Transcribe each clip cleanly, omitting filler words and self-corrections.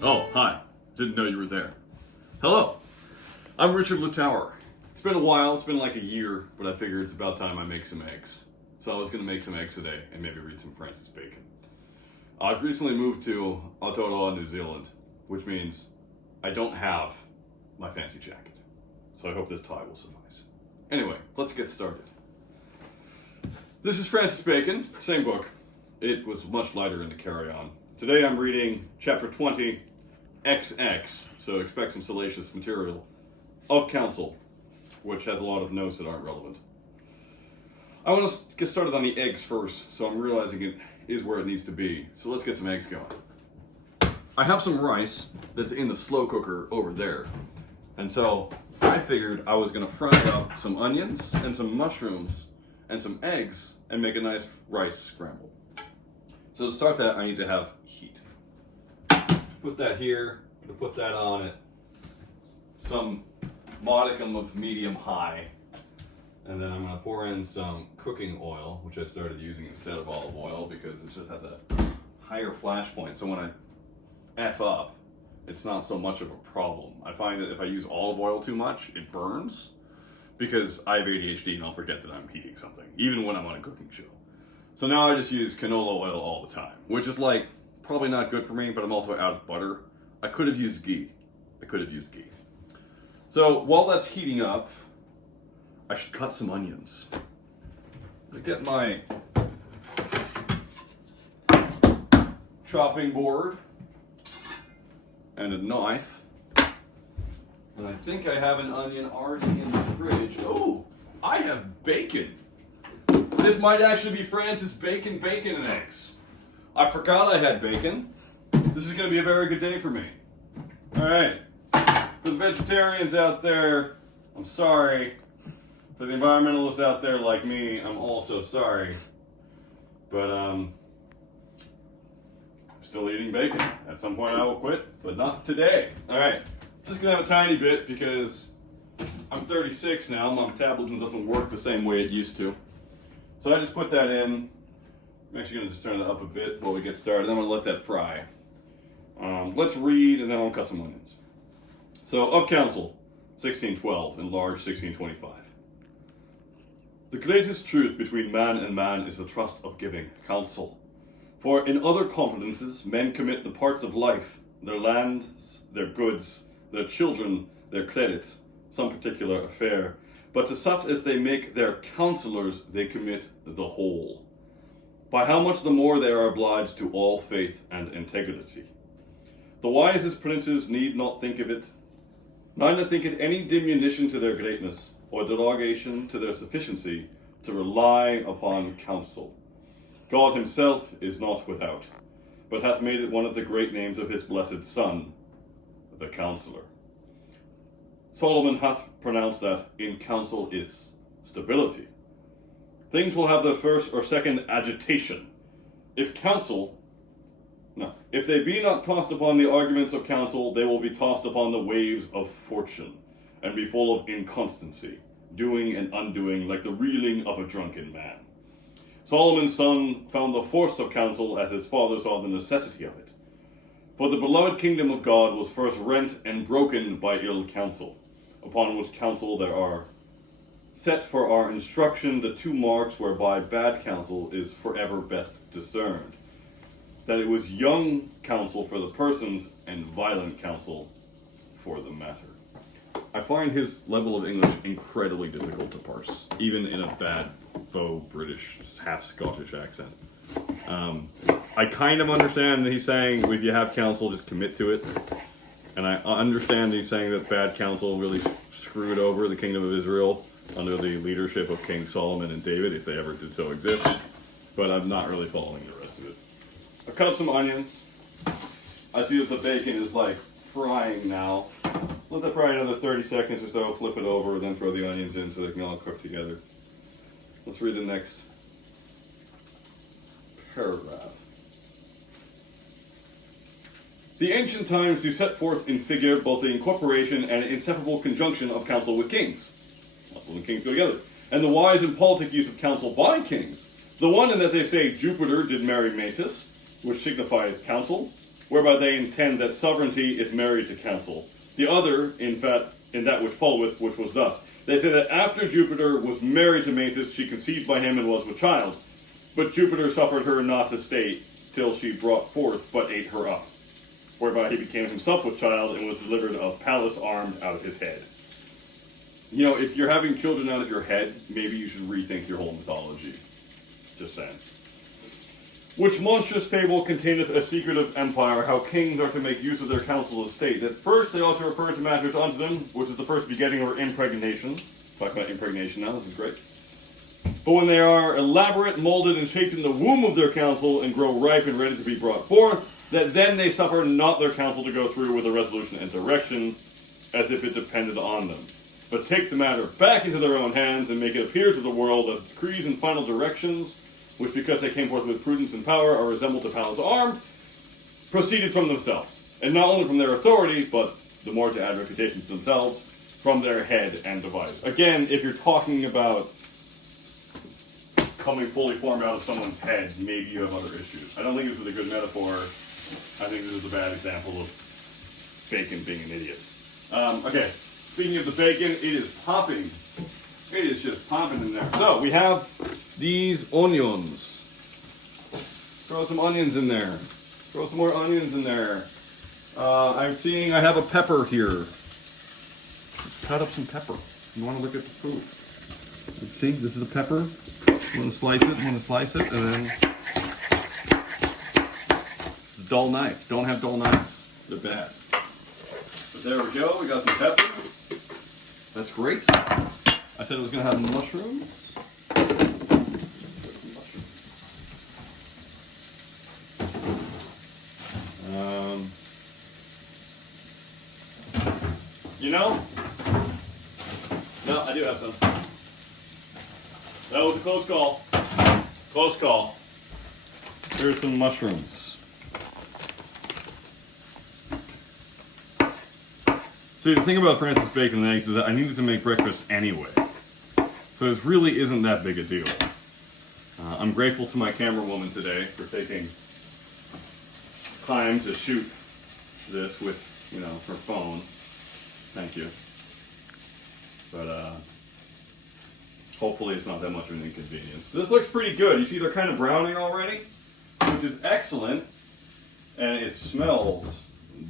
Oh, hi. Didn't know you were there. Hello. I'm Richard Littauer. It's been a while, it's been like a year, but I figured it's about time I make some eggs. So I was going to make some eggs today and maybe read some Francis Bacon. I've recently moved to Aotearoa, New Zealand, which means I don't have my fancy jacket. So I hope this tie will suffice. Anyway, let's get started. This is Francis Bacon, same book. It was much lighter in the carry-on. Today I'm reading chapter 20, XX, so expect some salacious material, of Counsel, which has a lot of notes that aren't relevant. I want to get started on the eggs first, so I'm realizing it is where it needs to be. So let's get some eggs going. I have some rice that's in the slow cooker over there. And so I figured I was going to fry up some onions and some mushrooms and some eggs and make a nice rice scramble. So to start that, I need to have heat. Put that here, I'm going to put that on at some modicum of medium-high. And then I'm going to pour in some cooking oil, which I've started using instead of olive oil because it just has a higher flash point. So when I F up, it's not so much of a problem. I find that if I use olive oil too much, it burns because I have ADHD and I'll forget that I'm heating something, even when I'm on a cooking show. So now I just use canola oil all the time, which is like probably not good for me, but I'm also out of butter. I could have used ghee. So while that's heating up, I should cut some onions. I get my chopping board and a knife. And I think I have an onion already in the fridge. Oh, I have bacon. This might actually be Francis Bacon and eggs. I forgot I had bacon. This is going to be a very good day for me. All right. For the vegetarians out there, I'm sorry. For the environmentalists out there like me, I'm also sorry. But I'm still eating bacon. At some point I will quit, but not today. All right. Just going to have a tiny bit because I'm 36 now. My metabolism doesn't work the same way it used to. So I just put that in. I'm actually going to just turn that up a bit while we get started. I'm going to let that fry. Let's read, and then I'll cut some onions. So, of Counsel, 1612, enlarged 1625. The greatest truth between man and man is the trust of giving counsel. For in other confidences men commit the parts of life, their lands, their goods, their children, their credit, some particular affair. But to such as they make their counselors, they commit the whole. By how much the more they are obliged to all faith and integrity. The wisest princes need not think of it, neither think it any diminution to their greatness, or derogation to their sufficiency, to rely upon counsel. God himself is not without, but hath made it one of the great names of his blessed Son, the Counselor. Solomon hath pronounced that in counsel is stability. Things will have their first or second agitation. If they be not tossed upon the arguments of counsel, they will be tossed upon the waves of fortune, and be full of inconstancy, doing and undoing like the reeling of a drunken man. Solomon's son found the force of counsel as his father saw the necessity of it. For the beloved kingdom of God was first rent and broken by ill counsel, upon which counsel there are set for our instruction the two marks whereby bad counsel is forever best discerned, that it was young counsel for the persons and violent counsel for the matter. I find his level of English incredibly difficult to parse, even in a bad faux British, half Scottish accent. I kind of understand that he's saying if you have counsel, just commit to it. And I understand he's saying that bad counsel really screwed over the kingdom of Israel under the leadership of King Solomon and David, if they ever did so exist. But I'm not really following the rest of it. I've cut up some onions. I see that the bacon is like frying now. Let that fry another 30 seconds or so, flip it over, then throw the onions in so they can all cook together. Let's read the next paragraph. The ancient times do set forth in figure both the incorporation and inseparable conjunction of counsel with kings. Counsel and kings go together. And the wise and politic use of counsel by kings. The one in that they say Jupiter did marry Metis, which signifies counsel, whereby they intend that sovereignty is married to counsel. The other, in fact, in that which followeth, which was thus. They say that after Jupiter was married to Metis, she conceived by him and was with child. But Jupiter suffered her not to stay till she brought forth, but ate her up. Whereby he became himself with child and was delivered of Pallas armed out of his head. You know, if you're having children out of your head, maybe you should rethink your whole mythology. Just saying. Which monstrous fable containeth a secret of empire, how kings are to make use of their counsel of state. At first they also refer to matters unto them, which is the first begetting or impregnation. Talk about impregnation now, this is great. But when they are elaborate, molded, and shaped in the womb of their counsel, and grow ripe and ready to be brought forth, that then they suffer not their counsel to go through with a resolution and direction, as if it depended on them, but take the matter back into their own hands, and make it appear to the world as decrees and final directions, which because they came forth with prudence and power, are resembled to Pallas armed, proceeded from themselves, and not only from their authority, but the more to add reputation to themselves, from their head and device. Again, if you're talking about coming fully formed out of someone's head, maybe you have other issues. I don't think this is a good metaphor. I think this is a bad example of bacon being an idiot. Okay, speaking of the bacon, it is popping. It is just popping in there. So, we have these onions. Throw some onions in there. Throw some more onions in there. I'm seeing I have a pepper here. Let's cut up some pepper. You want to look at the food. Let's see, this is a pepper. You want to slice it, and then dull knife. Don't have dull knives. They're bad. But there we go. We got some pepper. That's great. I said it was going to have mushrooms. You know? No, I do have some. That was a close call. Close call. Here's some mushrooms. See, the thing about Francis Bacon and eggs is that I needed to make breakfast anyway. So this really isn't that big a deal. I'm grateful to my camera woman today for taking time to shoot this with, you know, her phone. Thank you. But, hopefully it's not that much of an inconvenience. This looks pretty good. You see they're kind of browning already, which is excellent, and it smells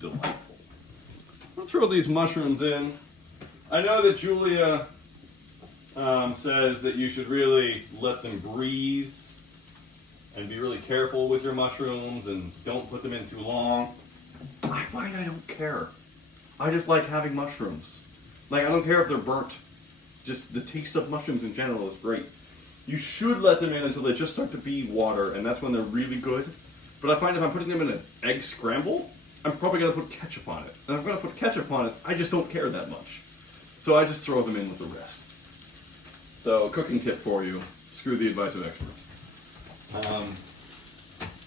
delightful. I'll throw these mushrooms in. I know that Julia says that you should really let them breathe and be really careful with your mushrooms and don't put them in too long. I find I don't care. I just like having mushrooms. Like, I don't care if they're burnt. Just the taste of mushrooms in general is great. You should let them in until they just start to be water, and that's when they're really good. But I find if I'm putting them in an egg scramble, I'm probably going to put ketchup on it. And if I'm going to put ketchup on it, I just don't care that much. So I just throw them in with the rest. So, cooking tip for you, screw the advice of experts.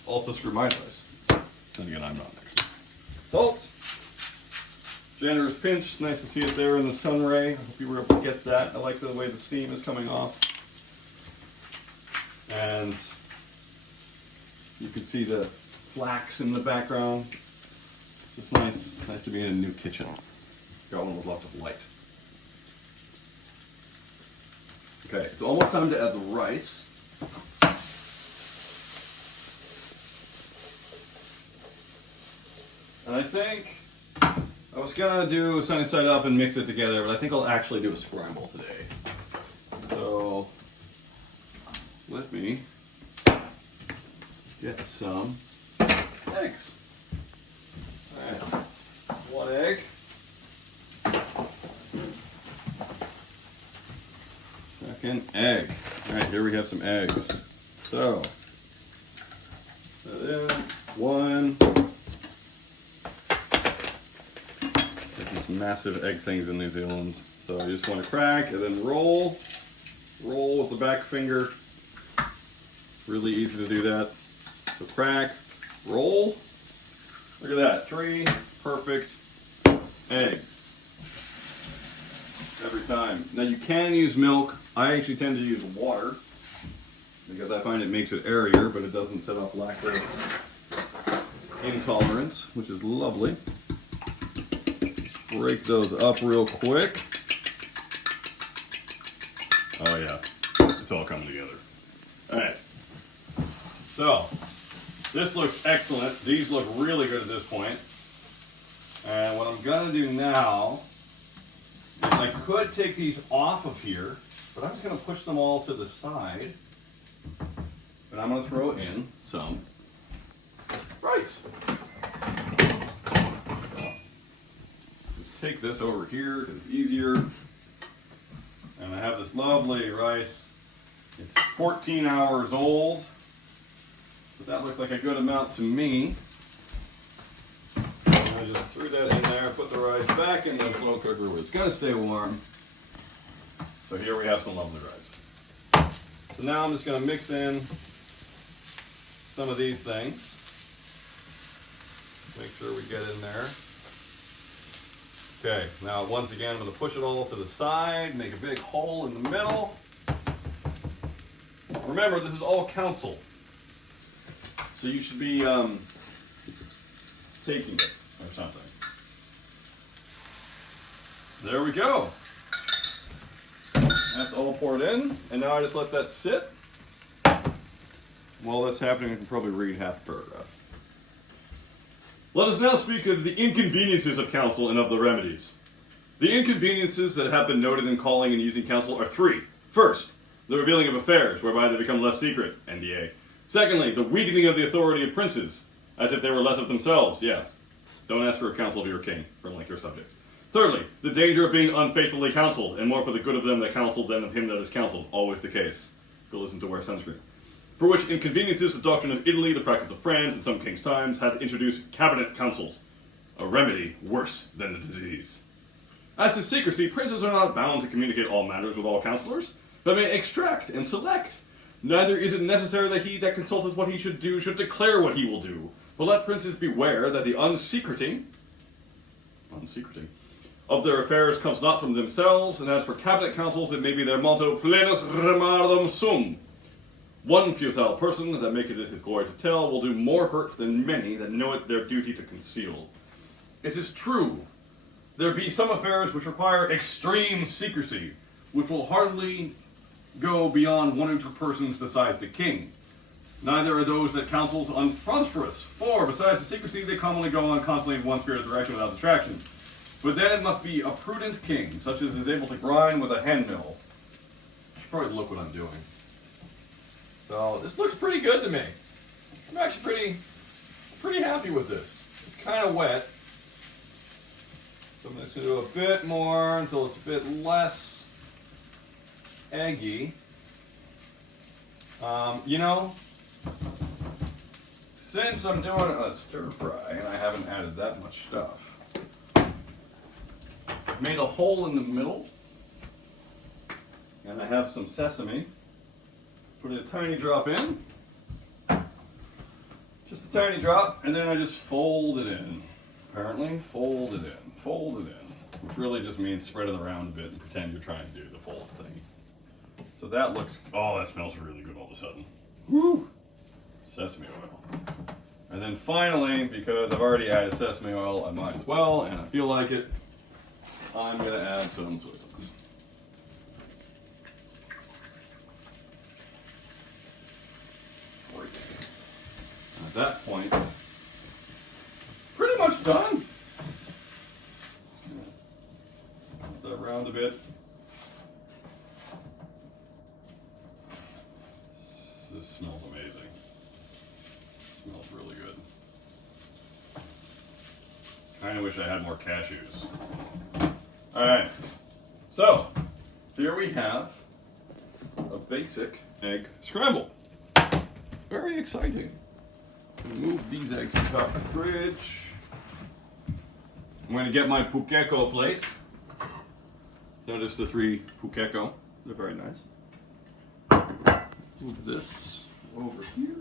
Also screw my advice. And again, I'm not an expert. Salt. Generous pinch. Nice to see it there in the sun ray. I hope you were able to get that. I like the way the steam is coming off. And you can see the flax in the background. It's just nice to be in a new kitchen. Got one with lots of light. Okay, it's almost time to add the rice. And I think I was gonna do sunny side up and mix it together, but I think I'll actually do a scramble today. So let me get some eggs. Alright, one egg. Second egg. Alright, here we have some eggs. So, one. These massive egg things in New Zealand. So you just want to crack and then roll. Roll with the back finger. Really easy to do that. So crack, roll. Look at that. 3 perfect eggs. Every time. Now you can use milk. I actually tend to use water because I find it makes it airier, but it doesn't set off lactose. intolerance, which is lovely. Break those up real quick. Oh yeah, it's all coming together. All right. So, this looks excellent. These look really good at this point. And what I'm gonna do now is I could take these off of here, but I'm just gonna push them all to the side. And I'm gonna throw in some rice. Just take this over here because it's easier. And I have this lovely rice. It's 14 hours old, but that looks like a good amount to me. And I just threw that in there, put the rice back in the slow cooker where it's gonna stay warm. So here we have some lovely rice. So now I'm just gonna mix in some of these things. Make sure we get in there. Okay, now once again, I'm going to push it all to the side, make a big hole in the middle. Remember, this is all counsel. So you should be taking it or something. There we go. That's all poured in, and now I just let that sit. While that's happening, I can probably read half a paragraph. Let us now speak of the inconveniences of counsel and of the remedies. The inconveniences that have been noted in calling and using counsel are three. First, the revealing of affairs, whereby they become less secret, NDA. Secondly, the weakening of the authority of princes, as if they were less of themselves, yes. Don't ask for a counsel of your king, from like your subjects. Thirdly, the danger of being unfaithfully counseled, and more for the good of them that counsel than of him that is counseled, always the case. Go listen to wear sunscreen. For which inconveniences the doctrine of Italy, the practice of France, in some kings' times, hath introduced cabinet councils, a remedy worse than the disease. As to secrecy, princes are not bound to communicate all matters with all counselors, but may extract and select. Neither is it necessary that he that consulteth what he should do should declare what he will do, but let princes beware that the unsecreting of their affairs comes not from themselves, and as for cabinet councils, it may be their motto, plenus remardum sum. One futile person that maketh it his glory to tell will do more hurt than many that know it their duty to conceal. It is true, there be some affairs which require extreme secrecy, which will hardly go beyond one or two persons besides the king. Neither are those that counsels unprosperous, for besides the secrecy they commonly go on constantly in one spirit of direction without distraction. But then it must be a prudent king, such as is able to grind with a hand mill. I should probably look what I'm doing. So this looks pretty good to me. I'm actually pretty happy with this. It's kind of wet. So I'm just going to do a bit more until it's a bit less eggy. You know, since I'm doing a stir fry and I haven't added that much stuff, I've made a hole in the middle and I have some sesame. Put a tiny drop in, just a tiny drop, and then I just fold it in. Apparently, fold it in, which really just means spread it around a bit and pretend you're trying to do the fold thing. So that looks, oh, that smells really good all of a sudden. Woo! Sesame oil. And then finally, because I've already added sesame oil, I might as well, and I feel like it, I'm going to add some soy sauce. At that point, pretty much done. Put that around a bit. This smells amazing. It smells really good. Kind of wish I had more cashews. All right, so here we have a basic egg scramble. Very exciting. Move these eggs on top of the fridge. I'm going to get my pukeko plate. Notice the 3 pukeko. They're very nice. Move this over here.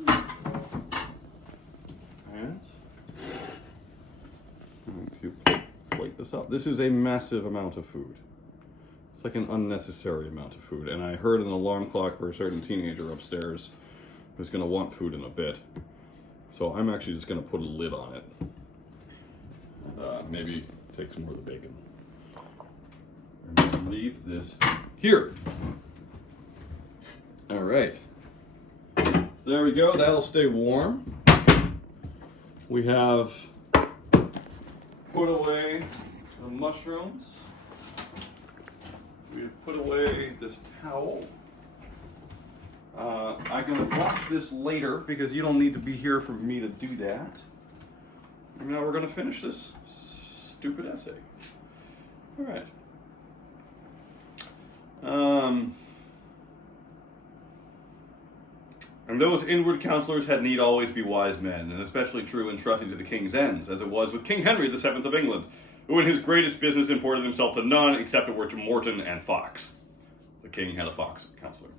And I'm going to plate this up. This is a massive amount of food. It's like an unnecessary amount of food. And I heard an alarm clock for a certain teenager upstairs who's going to want food in a bit. So I'm actually just going to put a lid on it. Maybe take some more of the bacon. And just leave this here. All right. So there we go. That'll stay warm. We have put away the mushrooms. We've put away this towel. I'm going to watch this later because you don't need to be here for me to do that. And now we're going to finish this stupid essay. All right. And those inward counselors had need always be wise men, and especially true in trusting to the king's ends, as it was with King Henry the Seventh of England, who in his greatest business imported himself to none except it were to Morton and Fox. The king had a fox counselor.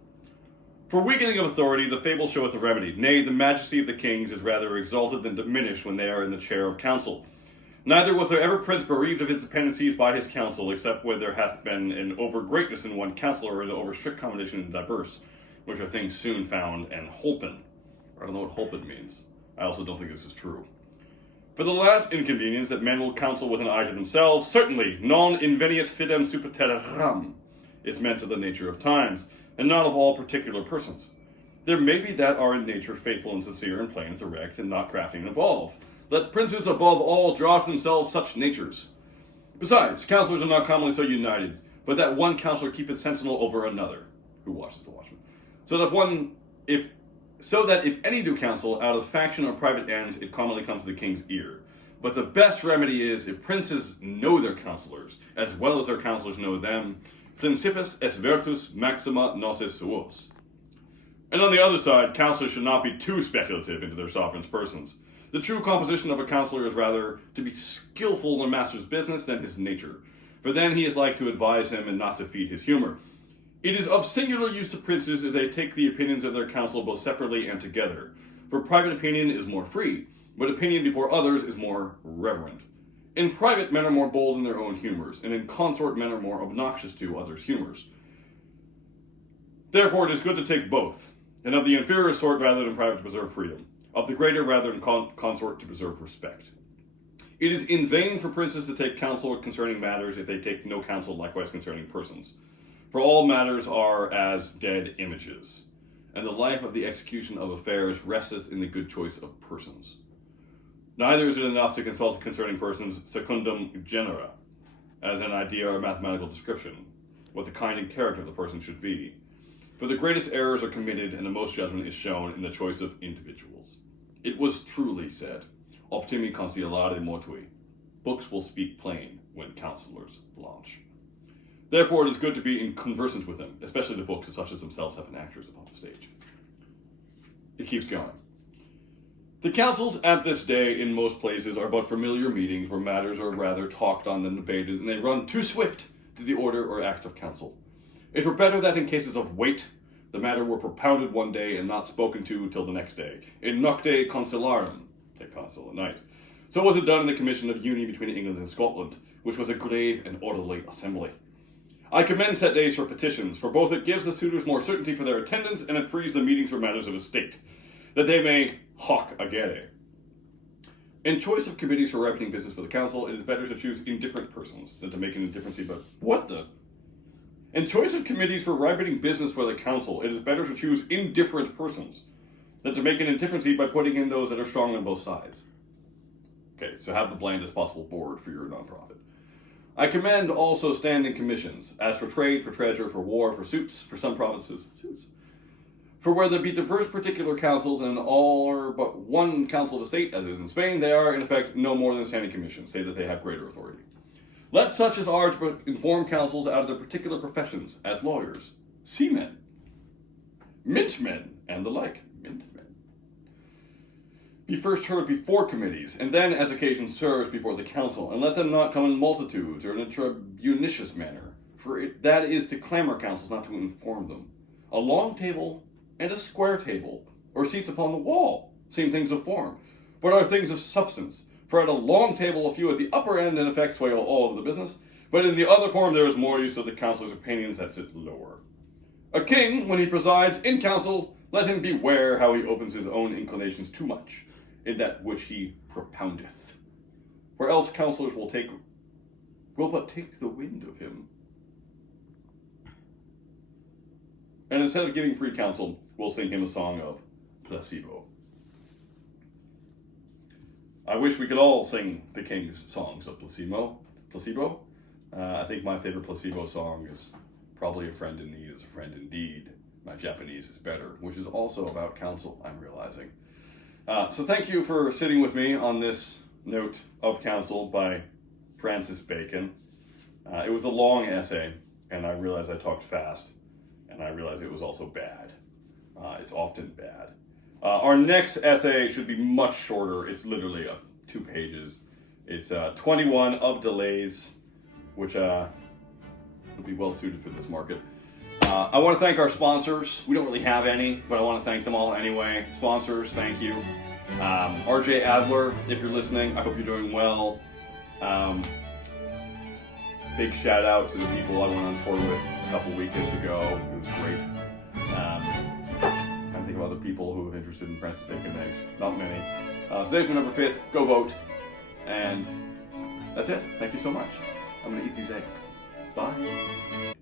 For weakening of authority, the fable showeth a remedy. Nay, the majesty of the kings is rather exalted than diminished when they are in the chair of counsel. Neither was there ever prince bereaved of his dependencies by his counsel, except when there hath been an over-greatness in one counselor, and an over-strict commendation in diverse, which are things soon found and holpen. I don't know what holpen means. I also don't think this is true. For the last inconvenience that men will counsel with an eye to themselves, certainly non inveniat fidem super terram is meant of the nature of times, and not of all particular persons. There may be that are in nature faithful and sincere and plain and direct, and not crafty and evolved. Let princes above all draw to themselves such natures. Besides, counselors are not commonly so united, but that one counselor keepeth sentinel over another, who watches the watchman. So that if any do counsel out of faction or private ends, it commonly comes to the king's ear. But the best remedy is if princes know their counselors, as well as their counselors know them. Principes est virtus maxima noctis suos. And on the other side, counselors should not be too speculative into their sovereign's persons. The true composition of a counselor is rather to be skillful in the master's business than his nature, for then he is like to advise him and not to feed his humor. It is of singular use to princes if they take the opinions of their council both separately and together. For private opinion is more free, but opinion before others is more reverent. In private, men are more bold in their own humors, and in consort men are more obnoxious to others' humors. Therefore it is good to take both, and of the inferior sort rather than private to preserve freedom, of the greater rather than consort to preserve respect. It is in vain for princes to take counsel concerning matters if they take no counsel likewise concerning persons. For all matters are as dead images, and the life of the execution of affairs resteth in the good choice of persons. Neither is it enough to consult concerning persons secundum genera, as an idea or mathematical description, what the kind and character of the person should be. For the greatest errors are committed, and the most judgment is shown in the choice of individuals. It was truly said, optimi concealare mortui. Books will speak plain when counselors blanch. Therefore, it is good to be conversant with them, especially the books such as themselves have an actors upon the stage. It keeps going. The councils at this day in most places are but familiar meetings where matters are rather talked on than debated, and they run too swift to the order or act of council. It were better that in cases of weight, the matter were propounded one day and not spoken to till the next day. In nocte consilarum, take counsel at night. So was it done in the Commission of Union between England and Scotland, which was a grave and orderly assembly. I commend set days for petitions, for both it gives the suitors more certainty for their attendance, and it frees the meetings for matters of estate, that they may hoc agere. In choice of committees for ripening business for the council, it is better to choose indifferent persons than to make an indifferency, but what the? In choice of committees for ripening business for the council, it is better to choose indifferent persons than to make an indifferency by putting in those that are strong on both sides. Okay, so have the blandest possible board for your nonprofit. I commend also standing commissions, as for trade, for treasure, for war, for suits, for some provinces, suits. For where there be diverse particular councils and all or but one council of estate, as is in Spain, they are in effect no more than standing commissions, save that they have greater authority. Let such as are to inform councils out of their particular professions, as lawyers, seamen, mintmen, and the like, mintmen, be first heard before committees, and then as occasion serves before the council, and let them not come in multitudes or in a tribunitious manner, for that is to clamor councils, not to inform them. A long table and a square table, or seats upon the wall, seem things of form, but are things of substance. For at a long table a few at the upper end in effect sway all of the business, but in the other form there is more use of the council's opinions that sit lower. A king, when he presides in council, let him beware how he opens his own inclinations too much, in that which he propoundeth. For else counselors will but take the wind of him. And instead of giving free counsel, we'll sing him a song of placebo. I wish we could all sing the King's songs of placebo. I think my favorite placebo song is probably A Friend in Need is a Friend Indeed. My Japanese is better, which is also about counsel, I'm realizing. So thank you for sitting with me on this note of counsel by Francis Bacon. It was a long essay, and I realized I talked fast, and I realized it was also bad. It's often bad. Our next essay should be much shorter. It's literally 2 pages. It's 21 of Delays, which would be well suited for this market. I want to thank our sponsors. We don't really have any, but I want to thank them all anyway. Sponsors, thank you. RJ Adler, if you're listening, I hope you're doing well. Big shout out to the people I went on tour with a couple weekends ago. It was great. I think of other people who are interested in Francis Bacon eggs. Not many. Today's November 5th. Go vote. And that's it. Thank you so much. I'm going to eat these eggs. Bye.